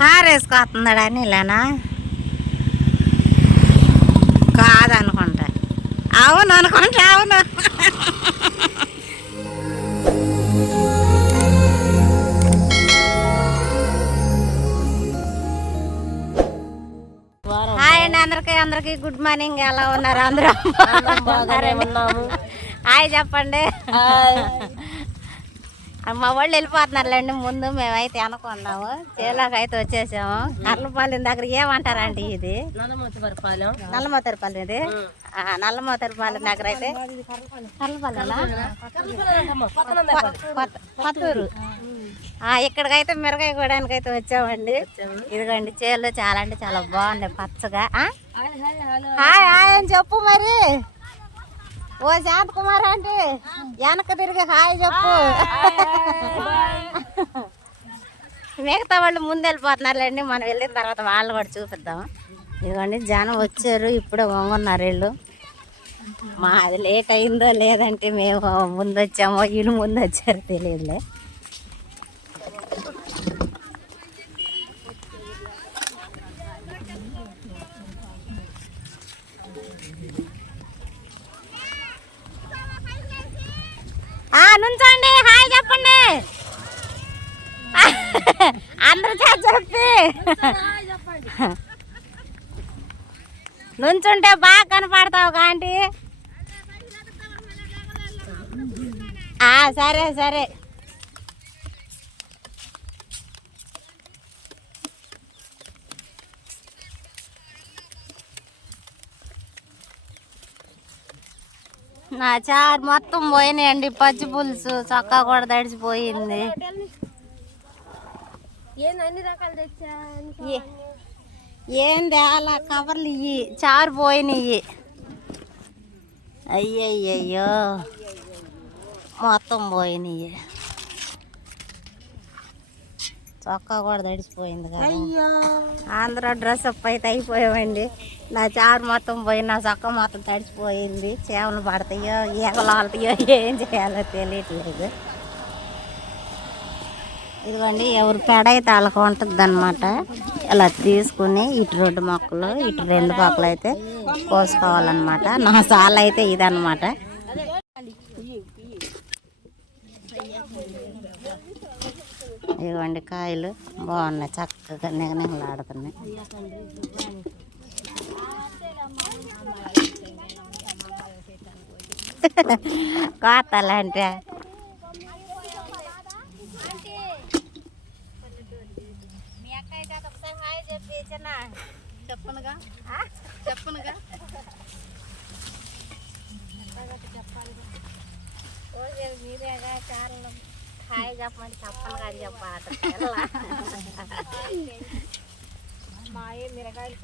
Car వేసుకొస్తున్నాడు అని ఇలానా కాదనుకుంటా. అవును అనుకుంటా. అవును. హాయ్ అండి అందరికి గుడ్ మార్నింగ్. ఎలా ఉన్నారు అందరూ? హాయ్ చెప్పండి. మా వాళ్ళు వెళ్ళిపోతున్నారులేండి. ముందు మేమైతే అనుకున్నాము, చేలోకి అయితే వచ్చేసాము. కర్లపాలెం దగ్గర ఏమంటారండి ఇది? నల్లమోతరపాలెం. ఇది నల్లమోతరపాలెం దగ్గర అయితే కొత్తూరు. ఇక్కడికైతే మిరకాయ కోయడానికి అయితే వచ్చామండి. ఇదిగోండి చేలు చాలా అంటే చాలా బాగున్నాయి పచ్చగా. హాయ్ హాయ్ అని చెప్పు మరి. ఓ శాంత్ కుమార్ అంటే వెనక తిరిగి హాయ్ చెప్పు. మిగతా వాళ్ళు ముందు వెళ్ళిపోతున్నారులేండి. మనం వెళ్ళిన తర్వాత వాళ్ళు కూడా చూపిద్దాం. ఇదిగోండి జనం వచ్చారు, ఇప్పుడే వంగున్నారు వీళ్ళు. అది లేట్ అయిందో లేదంటే మేము ముందు వచ్చామో వీళ్ళు ముందు వచ్చారో తెలియదులే. నుంచోండి, హాయ్ చెప్పండి. అందరూ చెప్పి నుంచుంటే బాగా కనపడతావు కాంటీ. సరే సరే. నా చారు మొత్తం పోయినాయండి. పచ్చి పులుసు చొక్కా కూడా తడిచిపోయింది. ఏంది అలా కవర్లు ఇయ్యి, చారు పోయినాయి. అయ్యయ్యో మొత్తం పోయినాయి. చొక్కా కూడా తడిచిపోయింది కదా. ఆంధ్ర డ్రెస్ అప్ అయితే అయిపోయామండి. నా చారు మొత్తం పోయి నా చొక్కా మొత్తం తడిచిపోయింది. చేమలు పడతాయో ఈగలు ఆలుతాయో ఏం చేయాలో తెలియట్లేదు. ఇదిగోండి ఎవరు పెడ అయితే వాళ్ళకి ఉంటుంది అనమాట. ఇలా తీసుకుని ఇటు 2 మొక్కలు ఇటు 2 మొక్కలు అయితే కోసుకోవాలన్నమాట. నా సాల్ అయితే ఇదన్నమాట. ఇదిగోండి కాయలు బాగున్నాయి, చక్కగా నిగనిగలాడుతున్నాయి. కోతలంటే చెప్పనుగా చెప్పనుగా మీరేగా చాలా హాయ్ చెప్పండి. చెప్పను కానీ చెప్పాలి. మాయే మిరగాయలు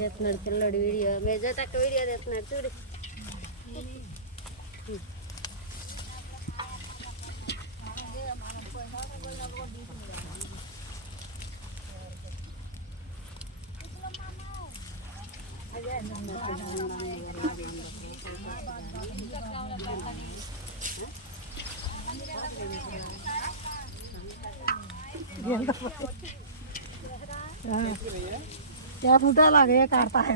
చేస్తున్నాడు పిల్లడు. వీడియో మేజో తక్క వీడియో చేస్తున్నాడు చూడు. क्या फूटा लगे काटता है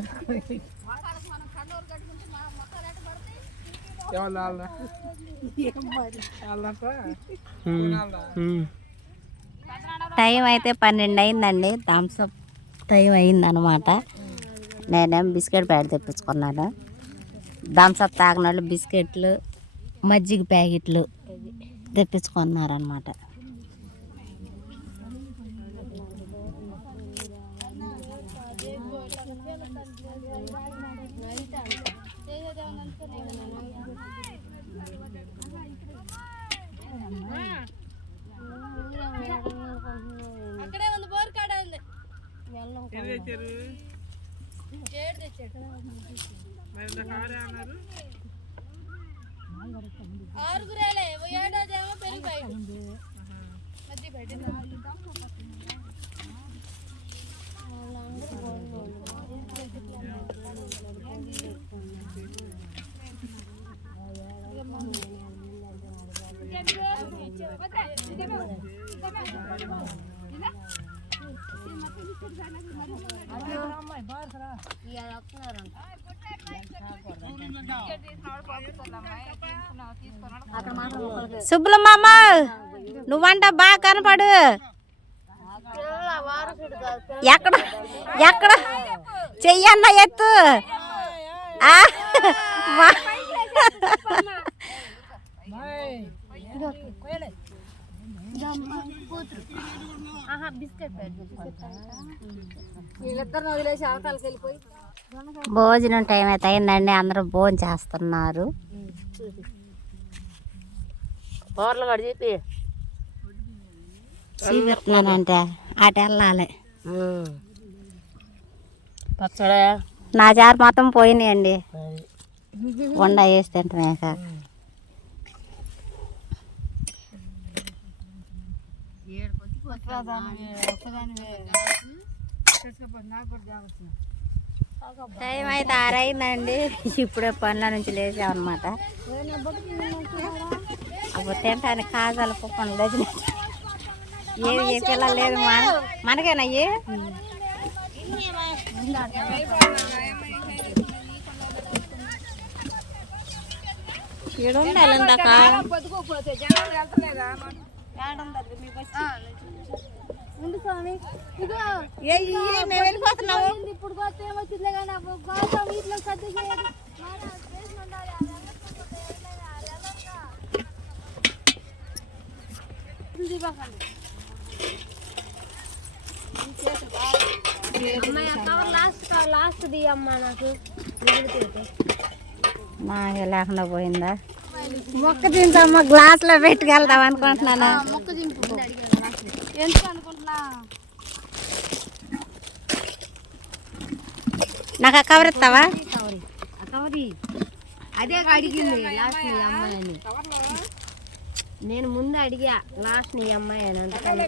టైం అయితే 12 అయిందండి. థమ్స్అప్ టైం అయిందనమాట. నేనేం బిస్కెట్ ప్యాకెట్ తెప్పించుకున్నాను. థమ్స్అప్ తాగిన వాళ్ళు బిస్కెట్లు మజ్జిగ ప్యాకెట్లు తెప్పించుకున్నారనమాట. అక్కడే ఉంది బోర్ కాడ ఉంది. సుబ్బులమ్మ నువ్వంట బాగా కనపడు. ఎక్కడ ఎక్కడ చెయ్యన్న ఎత్తు. భోజనం టైం అయితే అయిందండి. అందరూ భోజనం చేస్తున్నారు. చీకట్నానంటే అటు వెళ్ళాలి. నా చారు మొత్తం పోయినాయండి. వండ వేసి తింటామేక. టైం అయితే 6 అయిందండి. ఇప్పుడే పనుల నుంచి లేచామన్నమాట. అప్పుడు తింటానికి కాజాలు పప్పులు లేచిన ఏది ఏ పిల్ల లేదు మనకేనా అయ్యి. ఇక్కడ ఉండాలి ఇందాక. మేము వెళ్ళిపోతున్నాము. ఇప్పుడు ఏమొచ్చింది కానీ వీటిలో లాస్ట్ అమ్మా నాకు లేకుండా పోయిందా. మొక్క తింటామ్మా గ్లాస్ లో పెట్టుకెళ్తాం అనుకుంటున్నాను. మొక్క తింటు ఎందుకు అనుకుంటున్నా. నాకు ఆ కవర్ ఇస్తావా? అదే అడిగింది లాస్ట్ నీ అమ్మాయి అని. నేను ముందు అడిగా లాస్ట్ నీ అమ్మాయి అని. అందుకని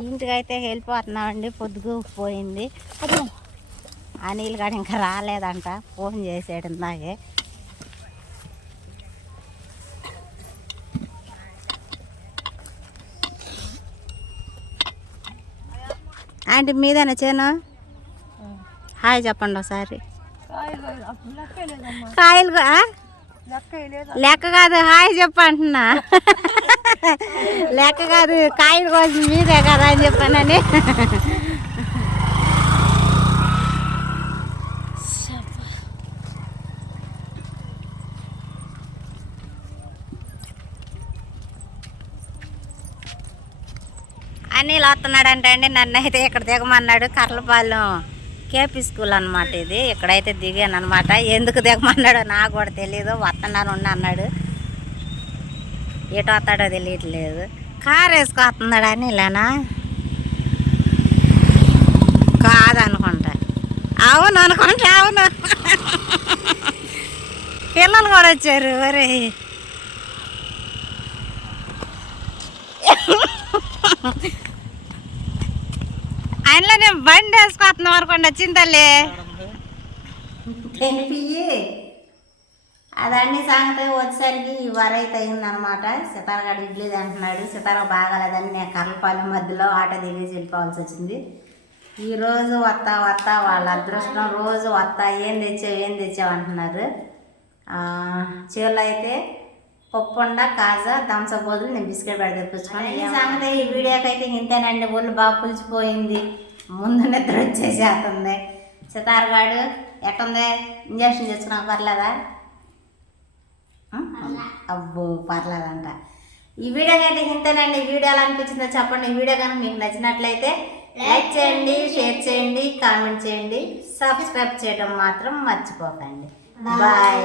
ఇంటికైతే వెళ్ళిపోతున్నామండి. పొద్దుగు పోయింది. అనిల్ గారు ఇంకా రాలేదంట. ఫోన్ చేసాడు ఇందాకే. ఆంటీ మీదేనా చేను? హాయ్ చెప్పండి ఒకసారి. కాయలు లెక్క కాదు, హాయ్ చెప్పంటున్నా. లెక్క కాదు, కాయలు కోసం మీదే కదా అని చెప్పానని. అనిల్ వస్తున్నాడంటే అండి. నన్ను అయితే ఇక్కడ దిగమన్నాడు. కర్లపాలెం కేపీ స్కూల్ అనమాట ఇది. ఇక్కడైతే దిగాను అనమాట. ఎందుకు దిగమన్నాడో నాకు కూడా తెలియదు. వస్తున్నాను అన్నాడు. ఎటు వస్తాడో తెలియట్లేదు. కారు వేసుకొస్తున్నాడు అనిలేనా? కాదనుకుంటా. అవును అనుకుంటా. అవును పిల్లలు కూడా వచ్చారు. ఒరే ఆయనలో నేను బండి వేసుకొస్తున్నాం అనుకోండి. వచ్చింది తల్లి తెలిపి అదన్నీ సంగతి వచ్చేసరికి ఈ వరైతే అయిందనమాట. సితారగాడు ఇడ్లీ తింటున్నాడు. సితార బాగాలేదని నేను కర్లపాలెం మధ్యలో ఆటో దిగేసి వెళ్ళిపోవాల్సి వచ్చింది. ఈరోజు వస్తా వాళ్ళ అదృష్టం. రోజు వస్తా ఏం తెచ్చావు అంటున్నారు. చీరలు అయితే పప్పుండ కాజా థమ్సప్ బదులు నేను బిస్కెట్ పెడితే తెప్పించుకోండి. ఈ సంగతి ఈ వీడియోకి అయితే ఇంతేనండి. ఒళ్ళు బాగా పులిచిపోయింది. ముందు నిద్ర వచ్చేసేస్తుంది. సితారగాడు ఎట్టుంది? ఇంజక్షన్ తెచ్చుకున్నాక పర్లేదా? అబ్బో పర్లేదంట. ఈ వీడియోకి అయితే ఇంతేనండి. వీడియో ఎలా అనిపించిందో చెప్పండి. ఈ వీడియో కనుక మీకు నచ్చినట్లయితే లైక్ చేయండి, షేర్ చేయండి, కామెంట్ చేయండి, సబ్స్క్రైబ్ చేయడం మాత్రం మర్చిపోకండి. బాయ్.